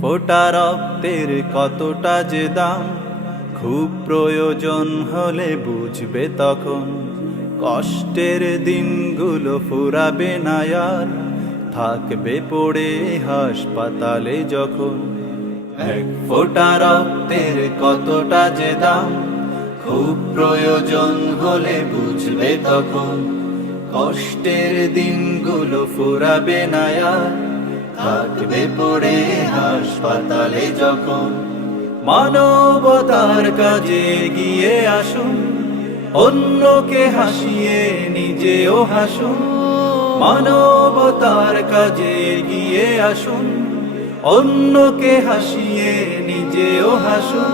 ফোটা রক্তের কতটা যে দাম, খুব প্রয়োজন হলে বুঝবে তখন। কষ্টের দিনগুলো ফুরাবে না আর, থাকবে পড়ে হাসপাতালে যখন। এক ফোটা রক্তের কতটা যে দাম, খুব প্রয়োজন হলে বুঝবে তখন। কষ্টের দিনগুলো ফুরাবে না আর থাকবে পড়ে হাসপাতালে যখন মানবতার কাজে গিয়ে আসুন, অন্যকে হাসিয়ে নিজেও হাসুন, মানবতার কাজে গিয়ে আসুন, অন্যকে হাসিয়ে নিজেও হাসুন।